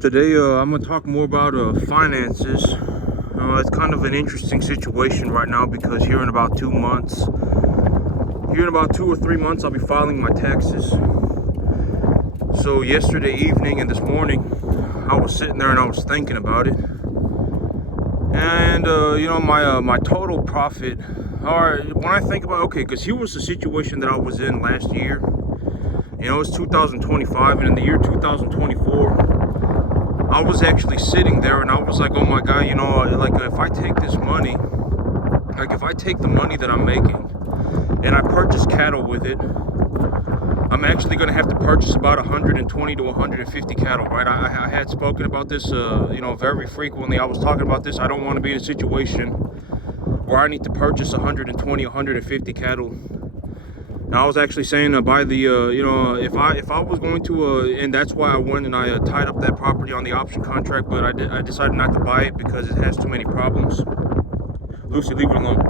Today, I'm going to talk more about finances. It's kind of an interesting situation right now because here in about 2 months, here in about 2 or 3 months, I'll be filing my taxes. So yesterday evening and this morning, I was sitting there and I was thinking about it. And, my total profit, when I think about, okay, because here was the situation that I was in last year. It's 2025, and in the year 2024, I was actually sitting there and I was like, oh my God, if I take this money, if I take the money that I'm making and I purchase cattle with it, I'm actually going to have to purchase about 120 to 150 cattle, right? I had spoken about this, very frequently. I was talking about this. I don't want to be in a situation where I need to purchase 120, 150 cattle. I was actually saying by the, if I was going to, and that's why I went and I tied up that property on the option contract, but I decided not to buy it because it has too many problems. Lucy, leave it alone.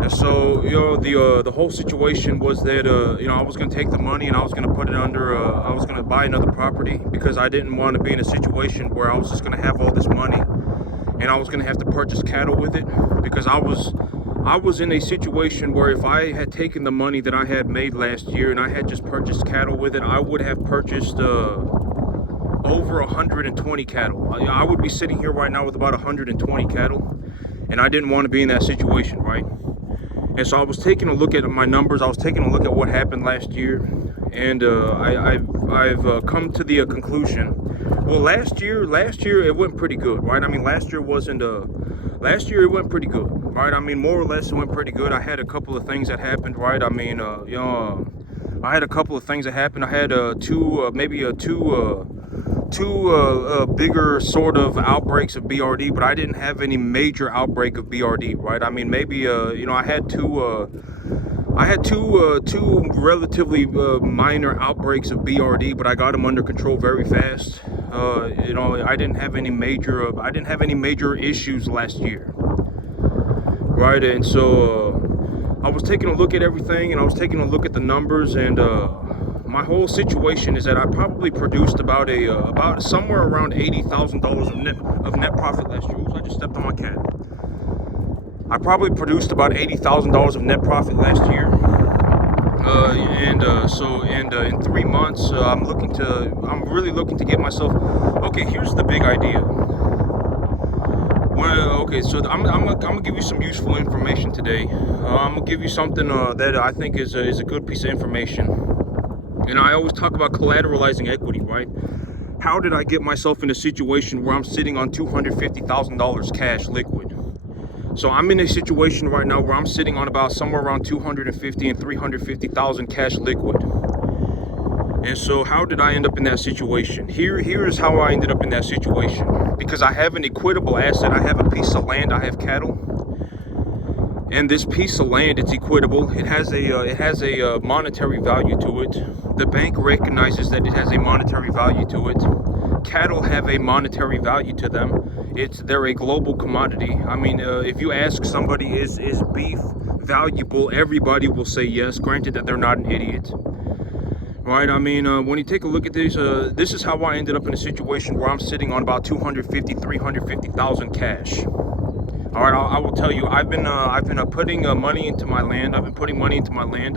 And so, the whole situation was that, I was going to take the money and I was going to put it under, I was going to buy another property because I didn't want to be in a situation where I was just going to have all this money and I was going to have to purchase cattle with it because I was in a situation where if I had taken the money that I had made last year and I had just purchased cattle with it, I would have purchased over 120 cattle. I would be sitting here right now with about 120 cattle, and I didn't want to be in that situation, right? And so I was taking a look at my numbers. I was taking a look at what happened last year, and I've come to the conclusion. Well, last year it went pretty good, right? I mean, last year it went pretty good, right? I mean, more or less it went pretty good. I had a couple of things that happened, right? I mean, I had a couple of things that happened. I had two bigger sort of outbreaks of BRD, but I didn't have any major outbreak of BRD, right? I mean, maybe I had two relatively minor outbreaks of BRD, but I got them under control very fast. I didn't have any major issues last year, right? And so I was taking a look at everything, and I was taking a look at the numbers, and my whole situation is that I probably produced about somewhere around $80,000 of net profit last year. Oops, I just stepped on my cat. I probably produced about $80,000 of net profit last year. In 3 months, I'm really looking to get myself. Okay, here's the big idea. So I'm gonna give you some useful information today. I'm gonna give you something that I think is a good piece of information. And I always talk about collateralizing equity, right? How did I get myself in a situation where I'm sitting on $250,000 cash liquid? So I'm in a situation right now where I'm sitting on about somewhere around 250 and 350,000 cash liquid. And so how did I end up in that situation? Here is how I ended up in that situation. Because I have an equitable asset. I have a piece of land. I have cattle. And this piece of land, it's equitable. It has a monetary value to it. The bank recognizes that it has a monetary value to it. Cattle have a monetary value to them. They're a global commodity. I mean, if you ask somebody, is beef valuable? Everybody will say yes, granted that they're not an idiot. Right? I mean, when you take a look at this, this is how I ended up in a situation where I'm sitting on about 250, 350,000 cash. All right, I will tell you, I've been putting money into my land. I've been putting money into my land.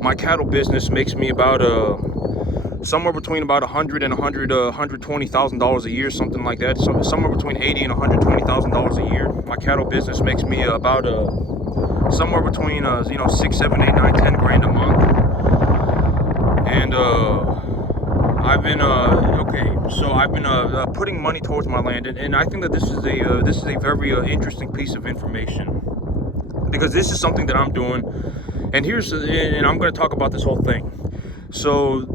My cattle business makes me about somewhere between about $120,000 a year, something like that. So somewhere between $80,000 and $120,000 a year. My cattle business makes me about somewhere between 6, 7, 8, 9, 10 grand a month. And I've been putting money towards my land, and I think that this is a very interesting piece of information, because this is something that I'm doing, and I'm going to talk about this whole thing. So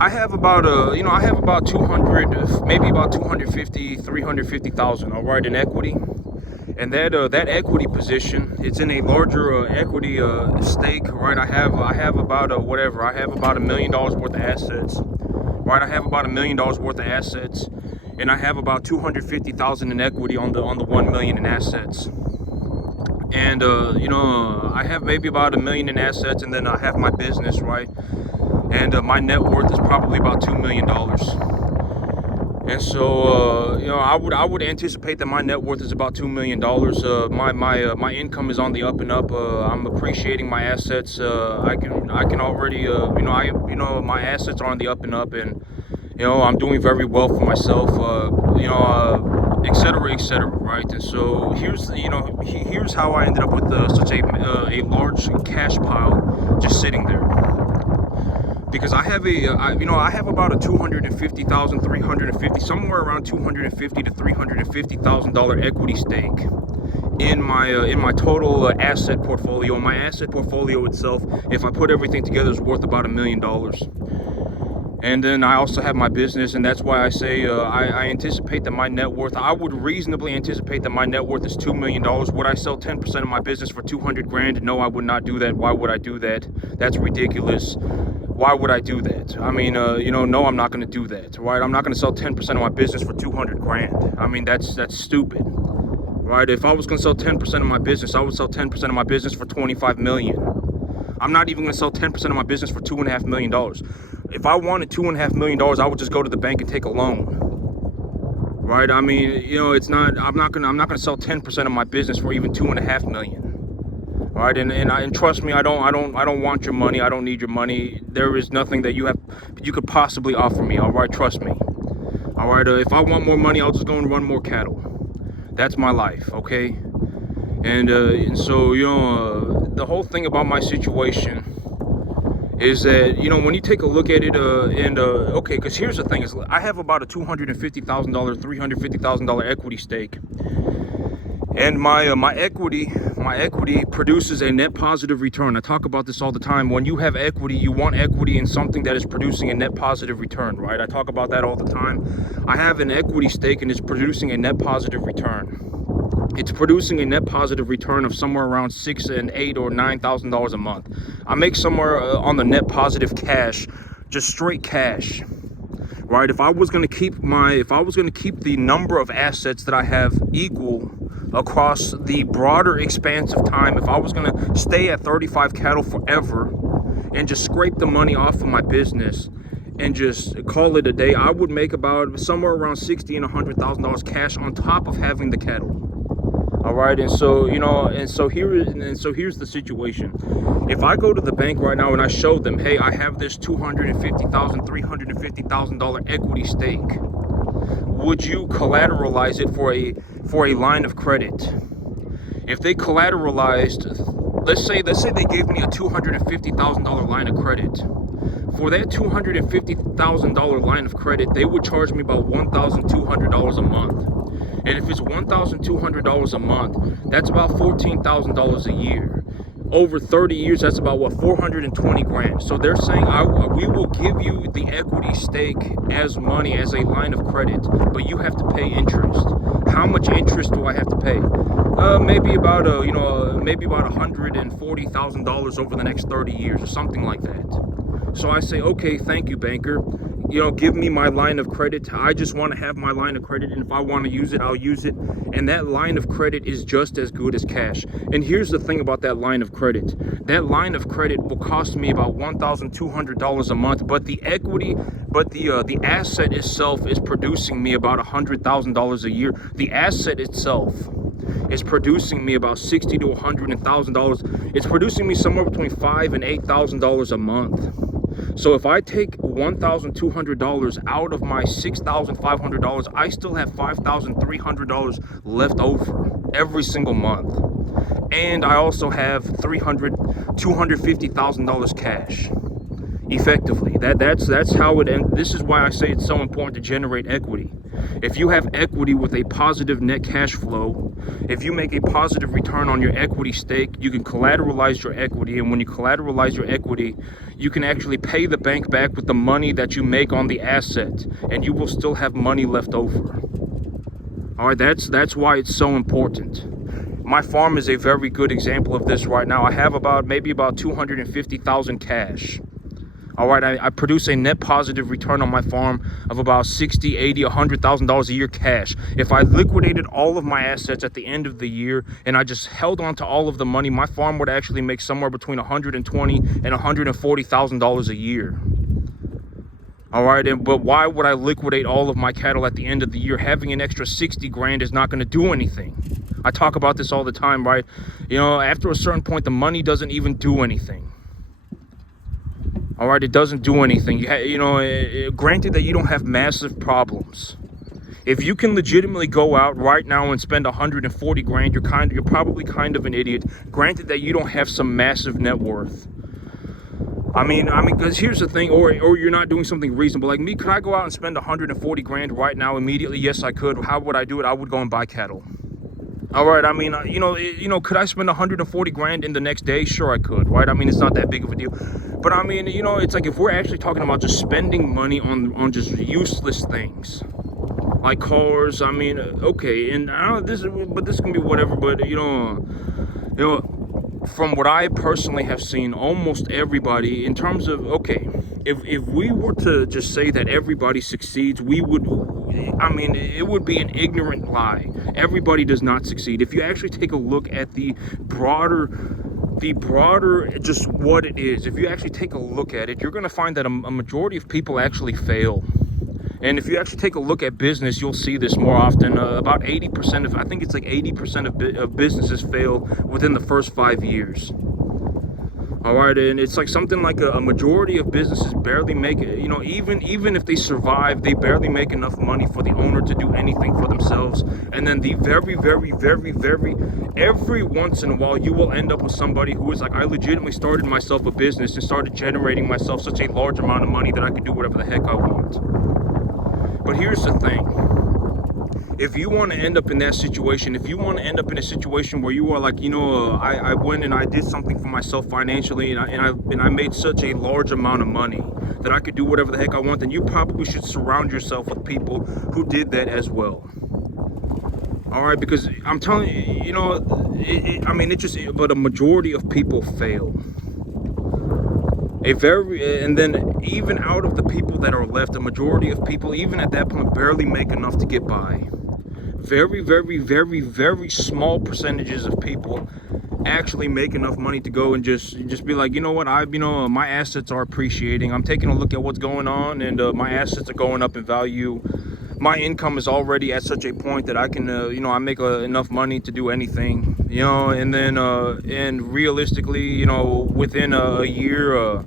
I have about 200, maybe about 250, 350,000, all right, in equity. And that equity position, it's in a larger equity stake, right? I have about $1 million worth of assets, right? I have about $1 million worth of assets, and I have about 250,000 in equity on the 1 million in assets. And I have maybe about $1 million in assets, and then I have my business, right? And my net worth is probably about $2 million. And so, I would anticipate that my net worth is about $2 million. My income is on the up and up. I'm appreciating my assets. I can already, my assets are on the up and up, and I'm doing very well for myself. Et cetera, et cetera, right? And so here's how I ended up with such a large cash pile just sitting there. Because I have I have about a 250,000, 350, somewhere around 250 to $350,000 equity stake in my total asset portfolio. My asset portfolio itself, if I put everything together, is worth about $1 million. And then I also have my business, and that's why I say I anticipate that my net worth, I would reasonably anticipate that my net worth is $2 million. Would I sell 10% of my business for 200 grand? No, I would not do that. Why would I do that? That's ridiculous. Why would I do that? I mean, no, I'm not going to do that, right? I'm not going to sell 10% of my business for 200 grand. I mean, that's stupid, right? If I was going to sell 10% of my business, I would sell 10% of my business for 25 million. I'm not even going to sell 10% of my business for $2.5 million. If I wanted $2.5 million, I would just go to the bank and take a loan, right? I mean, it's not. I'm not gonna sell 10% of my business for even $2.5 million. All right, and trust me, I don't want your money. I don't need your money. There is nothing that you could possibly offer me. All right, trust me. All right, if I want more money, I'll just go and run more cattle. That's my life, okay? And so the whole thing about my situation is that when you take a look at it, okay, because here's the thing: is I have about a $250,000, $350,000 equity stake. And my equity produces a net positive return. I talk about this all the time. When you have equity, you want equity in something that is producing a net positive return, right? I talk about that all the time. I have an equity stake and it's producing a net positive return. It's producing a net positive return of somewhere around $6,000 and $8,000 or $9,000 a month. I make somewhere on the net positive cash, just straight cash. Right? If I was going to keep the number of assets that I have equal across the broader expanse of time, if I was going to stay at 35 cattle forever and just scrape the money off of my business and just call it a day, I would make about somewhere around $60,000 and $100,000 cash on top of having the cattle. All right, and so here's the situation. If I go to the bank right now and I show them, hey, I have this $250,000, $350,000 equity stake, would you collateralize it for a line of credit? If they collateralized, let's say they gave me a $250,000 line of credit. For that $250,000 line of credit, they would charge me about $1,200 a month. And if it's $1,200 a month, that's about $14,000 a year. Over 30 years, that's about 420 grand. So they're saying we will give you the equity stake as money, as a line of credit, but you have to pay interest. How much interest do I have to pay? Maybe about $140,000 over the next 30 years or something like that. So I say, okay, thank you, banker. Give me my line of credit. I just want to have my line of credit, and if I want to use it, I'll use it. And that line of credit is just as good as cash. And here's the thing about that line of credit. That line of credit will cost me about $1,200 a month, but the asset itself is producing me about $100,000 a year. The asset itself is producing me about $60,000 to $100,000. It's producing me somewhere between $5,000 and $8,000 a month. So if I take $1,200 out of my $6,500, I still have $5,300 left over every single month. And I also have $250,000 cash. Effectively, that's how it ends. This is why I say it's so important to generate equity. If you have equity with a positive net cash flow, if you make a positive return on your equity stake, you can collateralize your equity, and when you collateralize your equity, you can actually pay the bank back with the money that you make on the asset, and you will still have money left over. All right, that's why it's so important. My farm is a very good example of this right now. I have maybe about 250,000 cash. All right, I produce a net positive return on my farm of about $60,000, $80,000, $100,000 a year cash. If I liquidated all of my assets at the end of the year and I just held on to all of the money, my farm would actually make somewhere between $120,000 and $140,000 a year. All right, but why would I liquidate all of my cattle at the end of the year? Having an extra 60 grand is not going to do anything. I talk about this all the time, right? You know, after a certain point, the money doesn't even do anything. All right, it doesn't do anything. Granted that you don't have massive problems. If you can legitimately go out right now and spend 140 grand, you're probably kind of an idiot. Granted that you don't have some massive net worth. I mean, because here's the thing, or you're not doing something reasonable. Like me, could I go out and spend 140 grand right now immediately? Yes, I could. How would I do it? I would go and buy cattle. All right, I mean, could I spend 140 grand in the next day? Sure, I could, right? I mean, it's not that big of a deal. But I mean, it's like if we're actually talking about just spending money on just useless things, like cars, I mean, okay, and this can be whatever, but from what I personally have seen, almost everybody, in terms of, okay, if we were to just say that everybody succeeds, it would be an ignorant lie. Everybody does not succeed. If you actually take a look at the broader, just what it is, if you actually take a look at it, you're going to find that a majority of people actually fail. And if you actually take a look at business, you'll see this more often. About 80% I think it's like 80% of businesses fail within the first 5 years. All right, and it's like something like a majority of businesses barely make it. Even if they survive, they barely make enough money for the owner to do anything for themselves. And then the very every once in a while, you will end up with somebody who is like, I legitimately started myself a business and started generating myself such a large amount of money that I could do whatever the heck I want. But here's the thing. If you want to end up in that situation, if you want to end up in a situation where you are like, I went and I did something for myself financially, and I made such a large amount of money that I could do whatever the heck I want, then you probably should surround yourself with people who did that as well. All right, because I'm telling you, but a majority of people fail. And then even out of the people that are left, a majority of people, even at that point, barely make enough to get by. Very small percentages of people actually make enough money to go and just be like, you know what, my assets are appreciating. I'm taking a look at what's going on, and my assets are going up in value. My income is already at such a point that I can, I make enough money to do anything, and then, and realistically, within a year,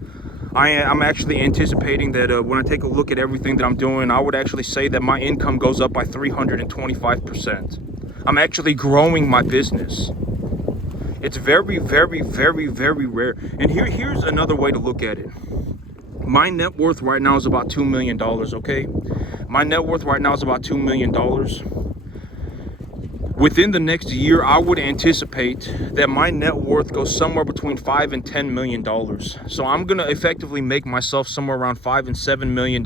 I'm actually anticipating that when I take a look at everything that I'm doing, I would actually say that my income goes up by 325%. I'm actually growing my business. It's very rare. And here's another way to look at it. My net worth right now is about $2 million, okay? My net worth right now is about $2 million. Within the next year, I would anticipate that my net worth goes somewhere between $5 and $10 million. So I'm going to effectively make myself somewhere around $5 and $7 million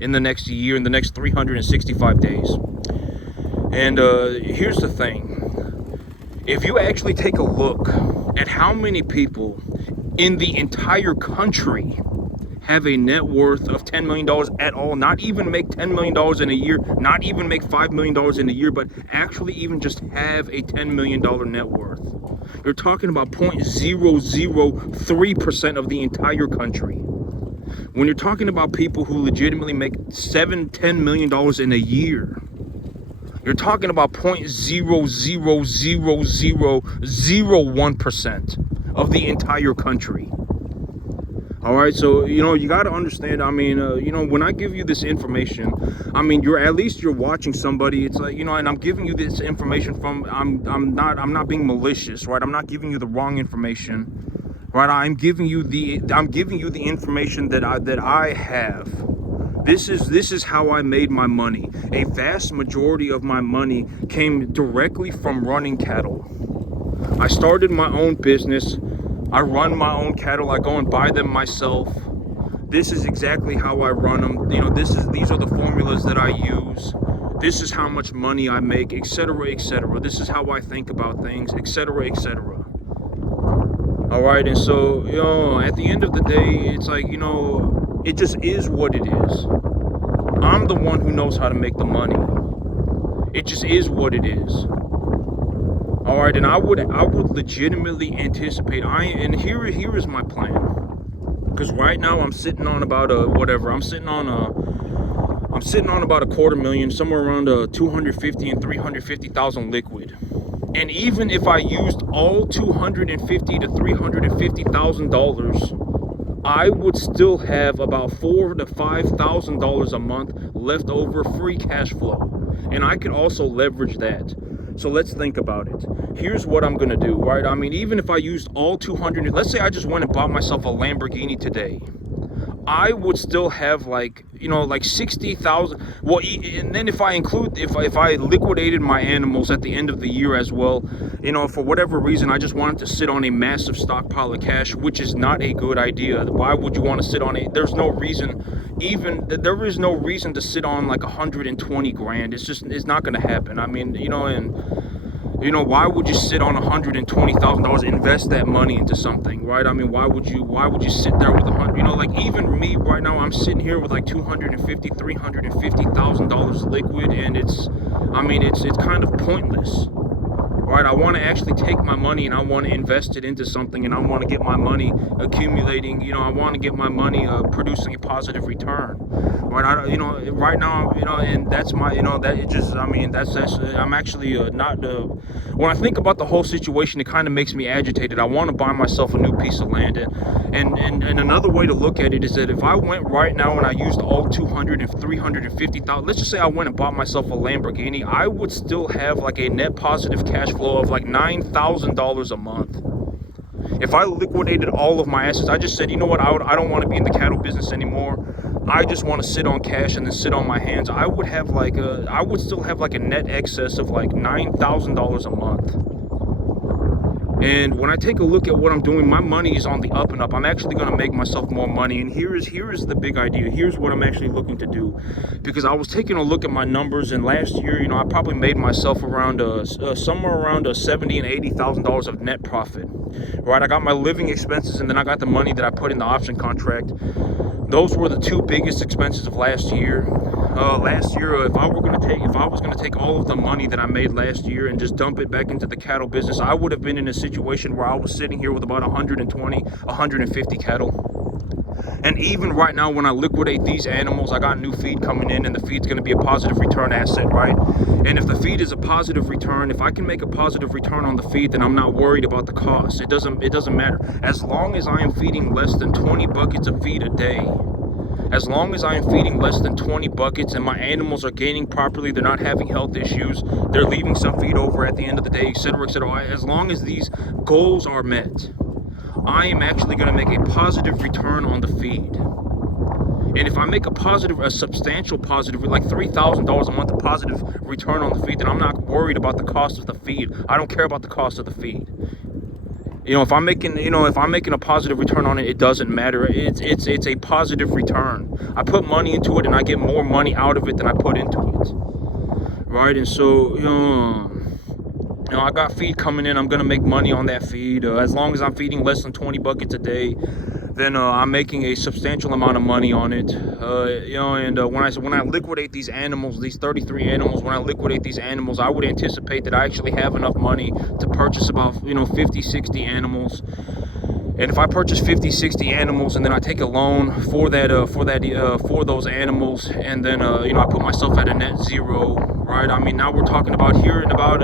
in the next year, in the next 365 days. And here's the thing. If you actually take a look at how many people in the entire country have a net worth of $10 million at all, not even make $10 million in a year, not even make $5 million in a year, but actually even just have a $10 million net worth. You're talking about 0.003% of the entire country. When you're talking about people who legitimately make $10 million in a year, you're talking about 0.00001% of the entire country. All right, so you got to understand. I mean, when I give you this information, I mean, you're watching somebody. It's like, and I'm giving you this information from. I'm not being malicious, right? I'm not giving you the wrong information, right? I'm giving you the information that I have. This is how I made my money. A vast majority of my money came directly from running cattle. I started my own business. I run my own cattle. I go and buy them myself. This is exactly how I run them. These are the formulas that I use. This is how much money I make, etc., etc. This is how I think about things, etc., etc. All right, and so at the end of the day, it's like it just is what it is. I'm the one who knows how to make the money. It just is what it is. All right, and I would legitimately anticipate. And here is my plan. Because right now I'm sitting on about I'm sitting on about a quarter million, somewhere around 250 and 350,000 liquid. And even if I used all $250 to $350,000, I would still have about $4,000 to $5,000 a month left over free cash flow. And I could also leverage that. So let's think about it. Here's what I'm gonna do, right? I mean, even if I used all 200, let's say I just went and bought myself a Lamborghini today, I would still have like 60,000. Well, and then if I liquidated my animals at the end of the year as well, for whatever reason, I just wanted to sit on a massive stockpile of cash, which is not a good idea. Why would you want to sit on it? There is no reason to sit on like 120 grand. It's not going to happen. I mean, why would you sit on $120,000, invest that money into something, right? I mean, why would you sit there with like even me right now, I'm sitting here with like $250,000, $350,000 liquid, and it's kind of pointless, right? I want to actually take my money and I want to invest it into something, and I want to get my money accumulating. I want to get my money producing a positive return, right? Right now, and that's my, that it just, I'm actually not. When I think about the whole situation, it kind of makes me agitated. I want to buy myself a new piece of land, and another way to look at it is that if I went right now and I used all 200 and 350,000, let's just say I went and bought myself a Lamborghini, I would still have like a net positive cash flow of like $9,000 a month. If I liquidated all of my assets, I just said, you know what, I don't want to be in the cattle business anymore. I just want to sit on cash and then sit on my hands. I would still have like a net excess of like $9,000 a month. And when I take a look at what I'm doing, my money is on the up and up. I'm actually going to make myself more money. And here is the big idea. Here's what I'm actually looking to do. Because I was taking a look at my numbers, and last year, I probably made myself around somewhere around $70,000 and $80,000 of net profit. Right? I got my living expenses, and then I got the money that I put in the option contract. Those were the two biggest expenses of last year. If I was gonna take all of the money that I made last year and just dump it back into the cattle business, I would have been in a situation where I was sitting here with about 120, 150 cattle. And even right now, when I liquidate these animals, I got new feed coming in, and the feed's going to be a positive return asset, right? And if the feed is a positive return, if I can make a positive return on the feed, then I'm not worried about the cost. It doesn't matter. As long as I am feeding less than 20 buckets of feed a day, as long as I am feeding less than 20 buckets and my animals are gaining properly, they're not having health issues, they're leaving some feed over at the end of the day, etc., etc. As long as these goals are met, I am actually going to make a positive return on the feed. And if I make a substantial positive, like $3,000 a month of positive return on the feed, then I'm not worried about the cost of the feed. I don't care about the cost of the feed. If I'm making a positive return on it, it doesn't matter. It's a positive return. I put money into it, and I get more money out of it than I put into it. Right? And so, I got feed coming in. I'm gonna make money on that feed. As long as I'm feeding less than 20 buckets a day, then I'm making a substantial amount of money on it. When I liquidate these animals, these 33 animals, when I liquidate these animals, I would anticipate that I actually have enough money to purchase about 50, 60 animals. And if I purchase 50, 60 animals, and then I take a loan for for those animals, and then I put myself at a net zero, right? I mean, now we're talking about here in about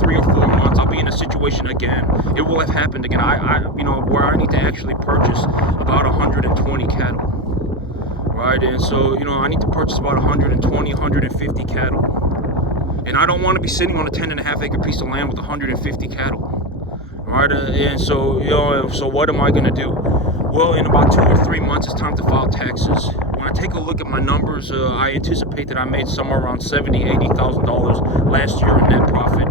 3 or 4 months, I'll be in a situation again. It will have happened again. Where I need to actually purchase about 120 cattle, right? And so I need to purchase about 120, 150 cattle, and I don't want to be sitting on a 10.5 acre piece of land with 150 cattle. Right, and so so what am I gonna do? Well, in about 2 or 3 months, it's time to file taxes. When I take a look at my numbers, I anticipate that I made somewhere around $70,000, $80,000 last year in net profit.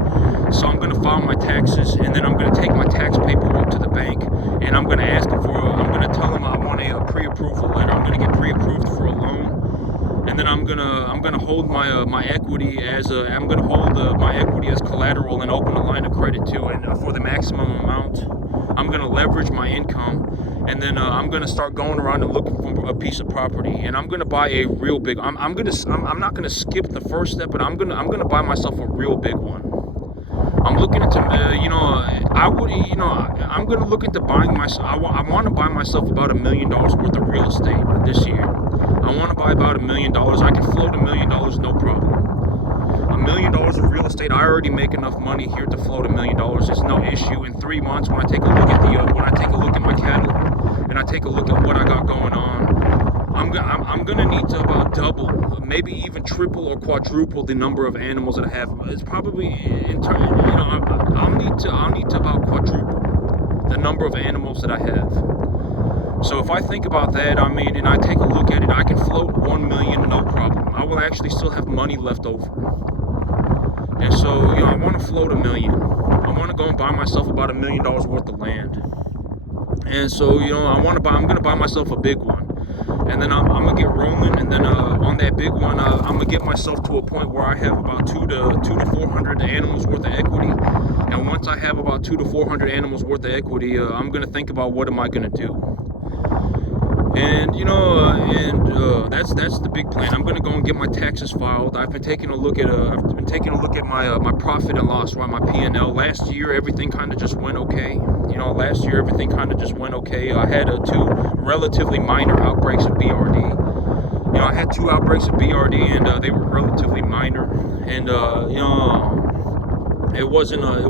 So I'm gonna file my taxes, and then I'm gonna take my tax paperwork to the bank, and I'm gonna tell them I want a pre-approval letter. I'm gonna get pre-approved for a loan, and then I'm gonna hold my equity as collateral and open a line of credit too, and for the maximum amount. I'm gonna leverage my income, and then I'm gonna start going around and looking for a piece of property, and I'm gonna buy a real big. I'm not gonna skip the first step, but I'm gonna buy myself a real big one. I'm looking into, I'm gonna look into buying myself. I want to buy myself about $1 million worth of real estate this year. I want to buy about $1 million. I can float $1 million, no problem. $1 million of real estate. I already make enough money here to float $1 million. It's no issue. In 3 months, when I take a look at my cattle, and I take a look at what I got going on, I'm gonna need to about double, maybe even triple or quadruple the number of animals that I have. It's probably I'll need to about quadruple the number of animals that I have. So if I think about that, and I take a look at it, I can float 1 million, no problem. I will actually still have money left over. And so, I want to float 1 million. I want to go and buy myself about $1 million worth of land. And so, I'm going to buy myself a big one. And then I'm going to get rolling. And then on that big one, I'm going to get myself to a point where I have about 200 to 400 animals worth of equity. And once I have about 200 to 400 animals worth of equity, I'm going to think about what am I going to do. And that's the big plan. I'm gonna go and get my taxes filed. I've been taking a look at my profit and loss, right? My P&L. Last year everything kind of just went okay. I had 2 relatively minor outbreaks of BRD. I had 2 outbreaks of BRD, and they were relatively minor. And it wasn't. I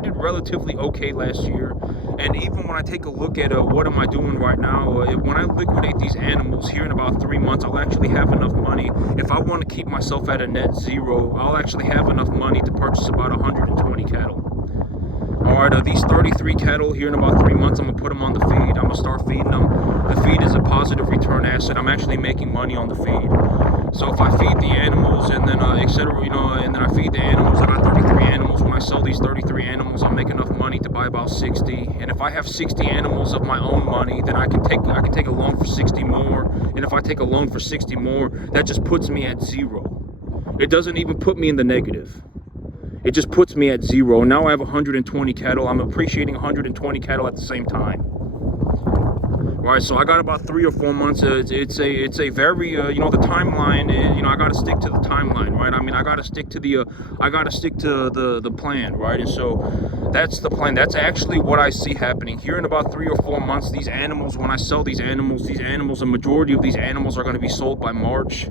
did relatively okay last year. And even when I take a look at what am I doing right now, when I liquidate these animals here in about 3 months, I'll actually have enough money. If I want to keep myself at a net zero, I'll actually have enough money to purchase about 120 cattle. All right, these 33 cattle here in about 3 months, I'm gonna put them on the feed. I'm gonna start feeding them. The feed is a positive return asset. I'm actually making money on the feed. So if I feed the animals and then and then I feed the animals, I got 33 animals. When I sell these 33 animals, I'll make enough money to buy about 60. And if I have 60 animals of my own money, then I can take a loan for 60 more. And if I take a loan for 60 more, that just puts me at zero. It doesn't even put me in the negative. It just puts me at zero. Now I have 120 cattle. I'm appreciating 120 cattle at the same time. Right, so I got about 3 or 4 months. It's a very the timeline. I got to stick to the timeline, right? I got to stick to the plan, right? And so that's the plan. That's actually what I see happening here in about 3 or 4 months. These animals, when I sell these animals, a majority of these animals are going to be sold by March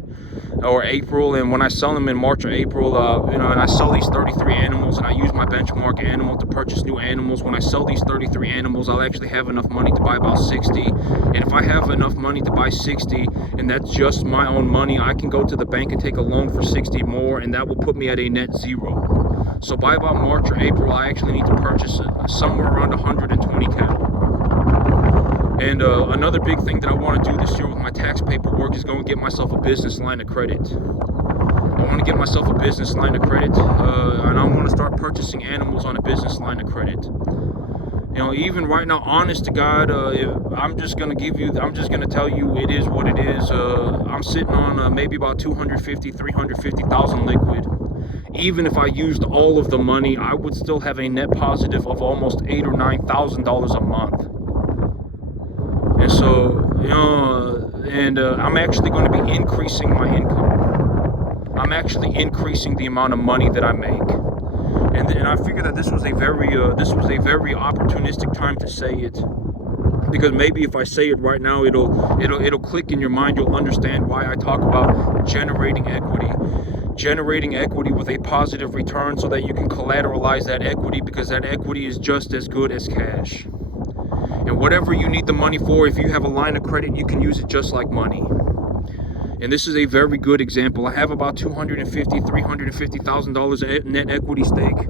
or April. And when I sell them in March or April, and I sell these 33 animals, and I use my benchmark animal to purchase new animals. When I sell these 33 animals, I'll actually have enough money to buy about 60. And if I have enough money to buy 60, and that's just my own money, I can go to the bank and take a loan for 60 more, and that will put me at a net zero. So by about March or April, I actually need to purchase somewhere around 120 cattle. And another big thing that I want to do this year with my tax paperwork is go and get myself a business line of credit. I want to get myself a business line of credit, and I want to start purchasing animals on a business line of credit. Even right now, honest to God, I'm just gonna tell you it is what it is. I'm sitting on maybe about 350,000 liquid. Even if I used all of the money, I would still have a net positive of almost $8,000 or $9,000 a month. And so, I'm actually going to be increasing my income. I'm actually increasing the amount of money that I make. And I figured that this was a very opportunistic time to say it, because maybe if I say it right now, it'll click in your mind. You'll understand why I talk about generating equity with a positive return, so that you can collateralize that equity, because that equity is just as good as cash. And whatever you need the money for, if you have a line of credit, you can use it just like money. And this is a very good example. I have about $350,000 net equity stake.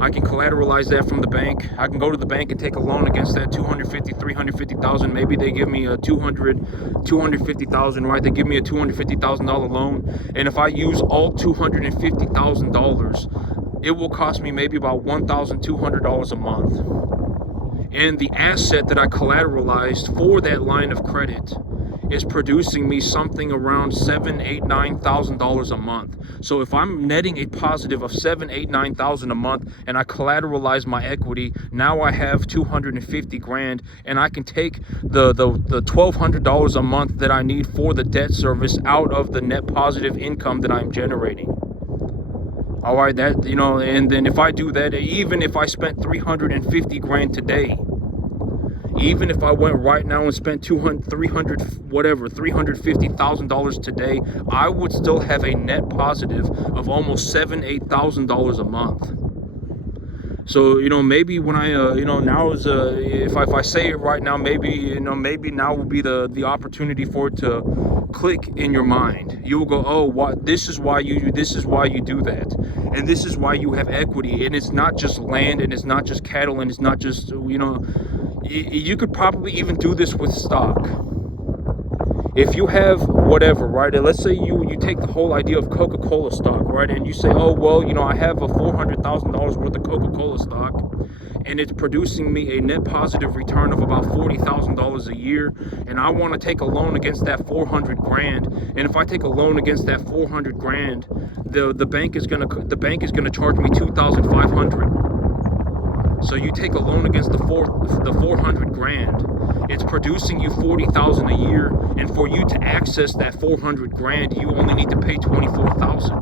I can collateralize that from the bank. I can go to the bank and take a loan against that $350,000. Maybe they give me a $250,000, right? They give me a $250,000 loan. And if I use all $250,000, it will cost me maybe about $1,200 a month. And the asset that I collateralized for that line of credit is producing me something around $7,000, $8,000, $9,000 a month. So if I'm netting a positive of $7,000, $8,000, $9,000 a month, and I collateralize my equity, now I have $250,000, and I can take the $1,200 a month that I need for the debt service out of the net positive income that I'm generating. All right, that, you know, and then if I do that, even if I spent 350 grand today, even if I went right now and spent 200, 300, whatever, $350,000 today, I would still have a net positive of almost $8,000 a month. So, you know, maybe when I, you know, now is, if I say it right now, maybe, you know, maybe now will be the opportunity for it to click in your mind. You will go, oh, what? This is why you do that, and this is why you have equity. And it's not just land, and it's not just cattle, and it's not just, you know, you could probably even do this with stock. If you have whatever, right, and let's say you take the whole idea of Coca-Cola stock, right, and you say, oh, well, you know, I have a $400,000 worth of Coca-Cola stock, and it's producing me a net positive return of about $40,000 a year, and I want to take a loan against that 400 grand, and if I take a loan against that 400 grand, the bank is gonna charge me 2,500. So you take a loan against the 400 grand, it's producing you 40,000 a year, and for you to access that 400 grand, you only need to pay 24,000.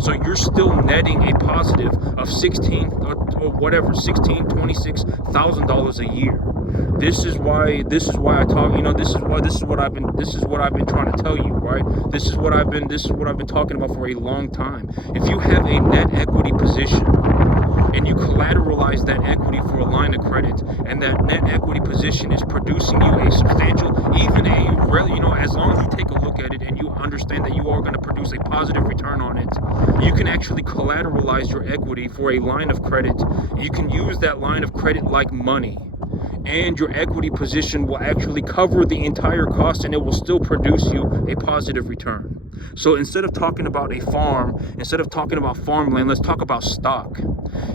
So you're still netting a positive of 16 or whatever, $26,000 a year. This is why I talk, you know, this is what I've been trying to tell you, right? This is what I've been talking about for a long time. If you have a net equity position, and you collateralize that equity for a line of credit, and that net equity position is producing you a substantial, even a really, you know, as long as you take a look at it and you understand that you are going to produce a positive return on it, you can actually collateralize your equity for a line of credit. You can use that line of credit like money, and your equity position will actually cover the entire cost, and it will still produce you a positive return. So instead of talking about a farm, instead of talking about farmland, let's talk about stock.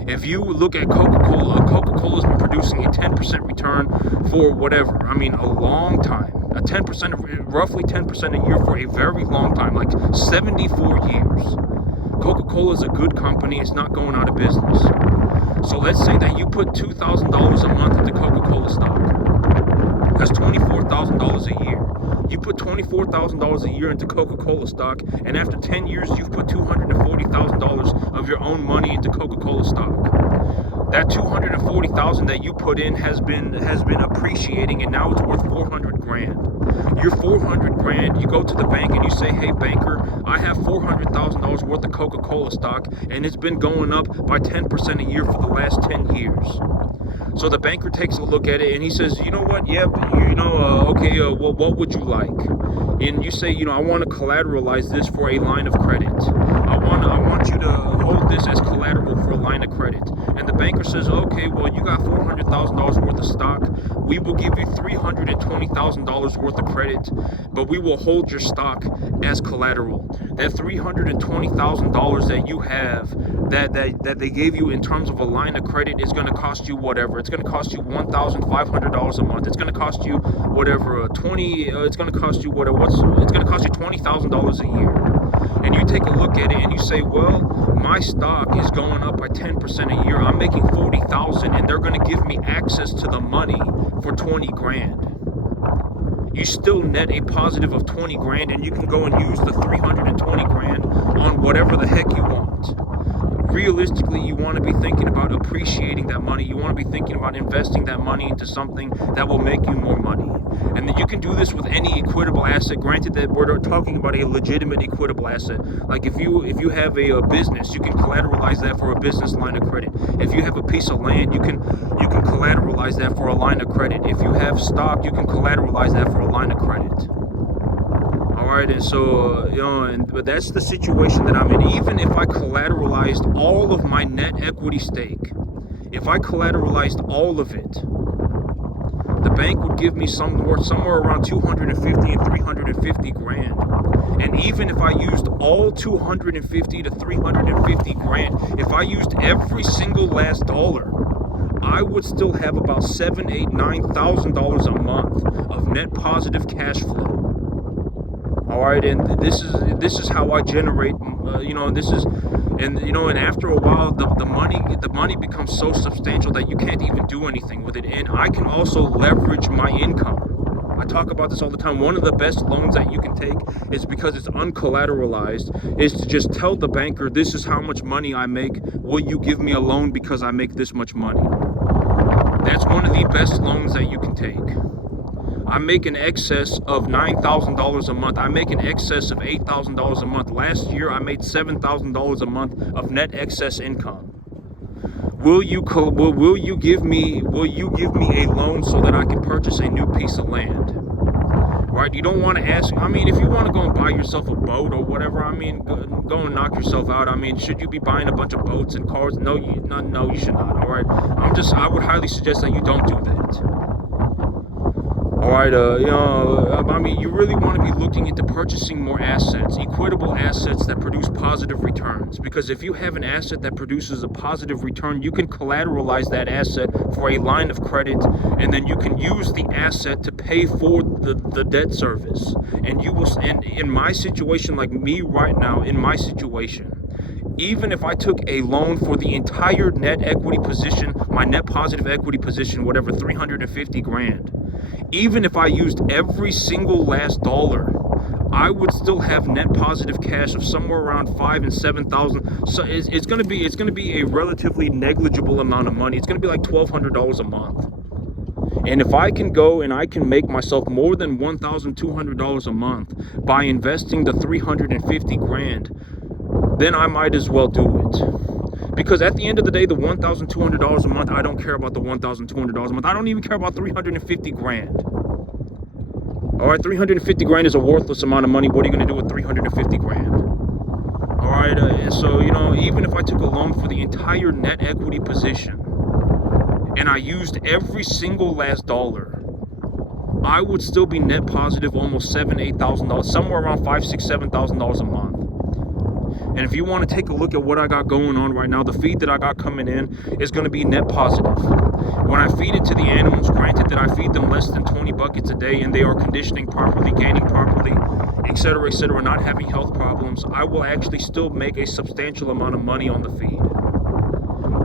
If you look at Coca-Cola's been producing a 10% return for whatever, I mean, a long time. A 10%, roughly 10% a year for a very long time, like 74 years. Coca-Cola is a good company. It's not going out of business. So let's say that you put $2,000 a month into Coca-Cola stock. That's $24,000 a year. You put $24,000 a year into Coca-Cola stock, and after 10 years, you've put $240,000 of your own money into Coca-Cola stock. That $240,000 that you put in has been appreciating, and now it's worth 400 grand. Your 400 grand, you go to the bank and you say, hey, banker, I have $400,000 worth of Coca-Cola stock, and it's been going up by 10% a year for the last 10 years. So the banker takes a look at it and he says, you know what? Yep, okay, well, what would you like? And you say, you know, I want to collateralize this for a line of credit. I want you to hold this as collateral for a line of credit. And the banker says, okay, well, you got $400,000 worth of stock. We will give you $320,000 worth of credit, but we will hold your stock as collateral. That $320,000 that you have, that they gave you in terms of a line of credit, is going to cost you whatever. It's going to cost you $1,500 a month. It's going to cost you whatever, it's going to cost you whatever, it's going to cost you $20,000 a year. And you take a look at it and you say, well, my stock is going up by 10% a year. I'm making 40,000, and they're going to give me access to the money for 20 grand. You still net a positive of 20 grand, and you can go and use the 320 grand on whatever the heck you want. Realistically, you want to be thinking about appreciating that money. You want to be thinking about investing that money into something that will make you more money. And then you can do this with any equitable asset. Granted that we're talking about a legitimate equitable asset. Like if you have a business, you can collateralize that for a business line of credit. If you have a piece of land, you can collateralize that for a line of credit. If you have stock, you can collateralize that for a line of credit. All right, and so, but that's the situation that I'm in. Even if I collateralized all of my net equity stake, if I collateralized all of it, the bank would give me somewhere around 250 and 350 grand. And even if I used all 250 to 350 grand, if I used every single last dollar, I would still have about $7,000, $8,000, $9,000 a month of net positive cash flow. All right, and this is how I generate, and after a while, the money becomes so substantial that you can't even do anything with it. And I can also leverage my income. I talk about this all the time. One of the best loans that you can take is because it's uncollateralized, is to just tell the banker, this is how much money I make. Will you give me a loan because I make this much money? That's one of the best loans that you can take. I make an excess of $9,000 a month. I make an excess of $8,000 a month. Last year, I made $7,000 a month of net excess income. Will you give me a loan so that I can purchase a new piece of land? Right? You don't want to ask. I mean, if you want to go and buy yourself a boat or whatever, I mean, go and knock yourself out. I mean, should you be buying a bunch of boats and cars? No, you should not. All right. I would highly suggest that you don't do that. All right, I mean, you really want to be looking into purchasing more assets, equitable assets that produce positive returns. Because if you have an asset that produces a positive return, you can collateralize that asset for a line of credit, and then you can use the asset to pay for the debt service. And in my situation, like me right now, in my situation, even if I took a loan for the entire net equity position, my net positive equity position, whatever, 350 grand, even if I used every single last dollar, I would still have net positive cash of somewhere around $5,000 and $7,000. So it's going to be a relatively negligible amount of money. It's going to be like $1,200 a month. And if I can go and I can make myself more than $1,200 a month by investing the 350 grand, then I might as well do it. Because at the end of the day, the $1,200 a month, I don't care about the $1,200 a month. I don't even care about 350 grand. All right, 350 grand is a worthless amount of money. What are you going to do with 350 grand? All right, so, even if I took a loan for the entire net equity position and I used every single last dollar, I would still be net positive almost $7,000, $8,000, somewhere around $5,000, $6,000, $7,000 a month. And if you want to take a look at what I got going on right now, the feed that I got coming in is going to be net positive. When I feed it to the animals, granted that I feed them less than 20 buckets a day and they are conditioning properly, gaining properly, etc., not having health problems, I will actually still make a substantial amount of money on the feed.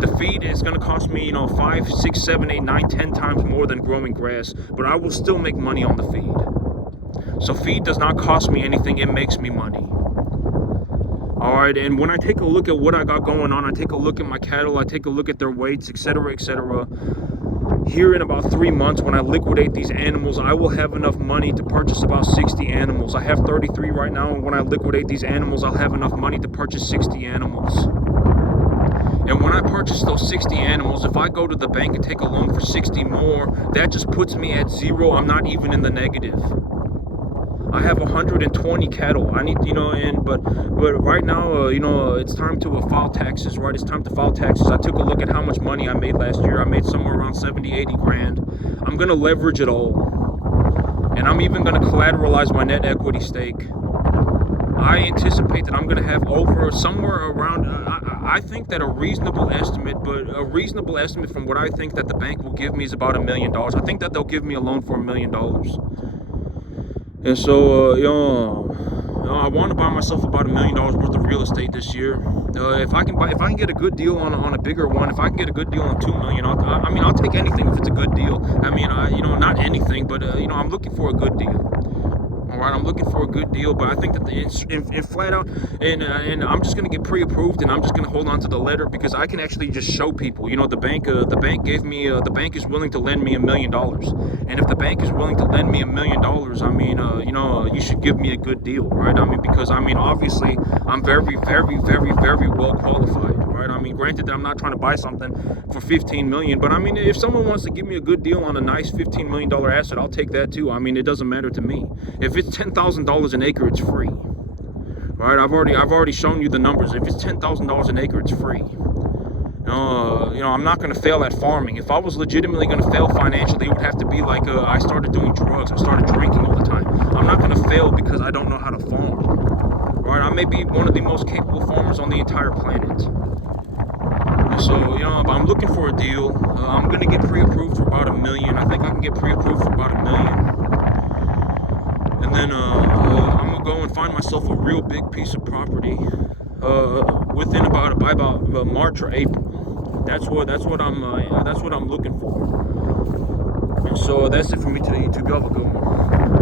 The feed is going to cost me, 5, 6, 7, 8, 9, 10 times more than growing grass, but I will still make money on the feed. So feed does not cost me anything, it makes me money. All right, and when I take a look at what I got going on, I take a look at my cattle, I take a look at their weights, etc., here in about 3 months, when I liquidate these animals, I will have enough money to purchase about 60 animals. I have 33 right now, and when I liquidate these animals, I'll have enough money to purchase 60 animals. And when I purchase those 60 animals, if I go to the bank and take a loan for 60 more, that just puts me at zero. I'm not even in the negative. I have 120 cattle. I need, but right now, it's time to file taxes, right? It's time to file taxes. I took a look at how much money I made last year. I made somewhere around 70, 80 grand. I'm going to leverage it all. And I'm even going to collateralize my net equity stake. I anticipate that I'm going to have over somewhere around, I think that a reasonable estimate from what I think that the bank will give me is about $1 million. I think that they'll give me a loan for $1 million. And so, I want to buy myself about $1 million worth of real estate this year. If I can get a good deal on a bigger one, if I can get a good deal on $2 million, I'll take anything if it's a good deal. I mean, not anything, but I'm looking for a good deal. All right, I'm looking for a good deal, but I think that in flat out, and I'm just gonna get pre-approved, and I'm just gonna hold on to the letter because I can actually just show people. The bank gave me, the bank is willing to lend me $1 million, and if the bank is willing to lend me $1 million, I mean, you should give me a good deal, right? I mean, because obviously, I'm very, very, very, very well qualified, right? I mean, granted that I'm not trying to buy something for $15 million, but I mean, if someone wants to give me a good deal on a nice $15 million asset, I'll take that too. I mean, it doesn't matter to me. If it's $10,000 an acre, it's free. Right? I've already shown you the numbers. If it's $10,000 an acre, it's free. I'm not going to fail at farming. If I was legitimately going to fail financially, it would have to be like I started doing drugs. I started drinking all the time. I'm not going to fail because I don't know how to farm. Right? I may be one of the most capable farmers on the entire planet. So, I'm looking for a deal. I'm going to get pre-approved for about $1 million. I think I can get pre-approved for about $1 million. And then I'm gonna go and find myself a real big piece of property by about March or April. That's what I'm looking for. So that's it for me today, YouTube. Y'all have a good one.